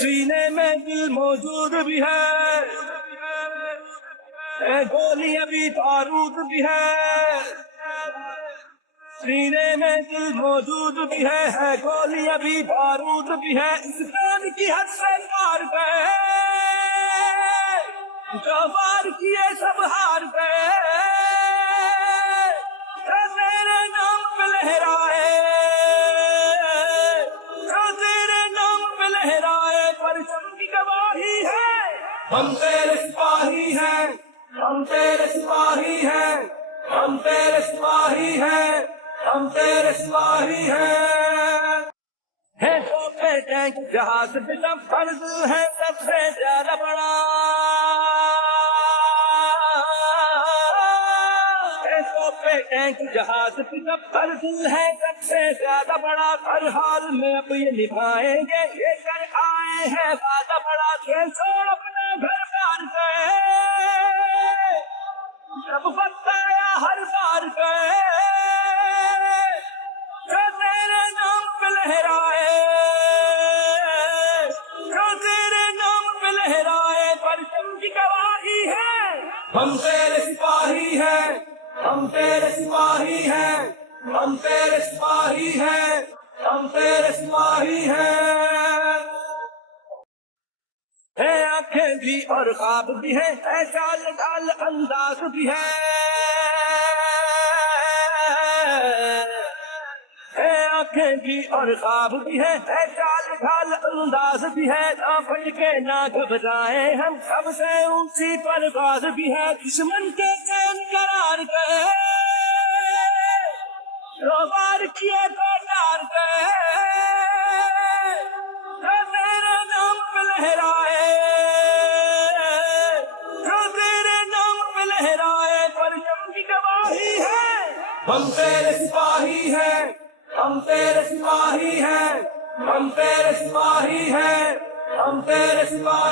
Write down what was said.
सीने में दिल मौजूद भी है, गोलियां भी बारूद भी है। सीने में दिल मौजूद भी है, गोलियां भी बारूद भी है। इस जान की हद से पार गए, जो वार किए सब हार गए। जो तेरे नाम पे लहराए, जो तेरे नाम पे लहराए, परचम की गवाही है। हम तेरे सिपाही हैं, हम तेरे सिपाही हैं, हम तेरे सिपाही हैं, हम तेरे सिपाही हैं। है तो टैंक जहाज भी सब फर्ज है सबसे ज्यादा बड़ा। है तो टैंक जहाज भी सब फर्ज है सबसे ज्यादा बड़ा। हर हाल में अब ये निभाएंगे, ये कर आए हैं वादा बड़ा। छोड़ अपना घर बार गए, जब वक्त आया हर बार गए। जो तेरे नाम पे लहराए, जो तेरे नाम पे लहराए, परचम की गवाही है। हम तेरे सिपाही हैं, हम तेरे सिपाही हैं, हम तेरे सिपाही हैं, हम तेरे सिपाही हैं। है आंखें भी और ख्वाब भी है चाल ढाल अंदाज भी है आंखें भी और ख्वाब भी है चाल ढाल अंदाज भी है। ना भटके ना घबराए हम, सबसे ऊंची परवाज भी है। दुश्मन के चैन करार गए, वार किए तो डार गए। जो तेरे नाम पे लहराए, जो तेरे नाम पे लहराए, परचम की गवाही है। हम तेरे सिपाही हैं, हम तेरे सिपाही हैं, हम तेरे सिपाही हैं, हम तेरे सिपाही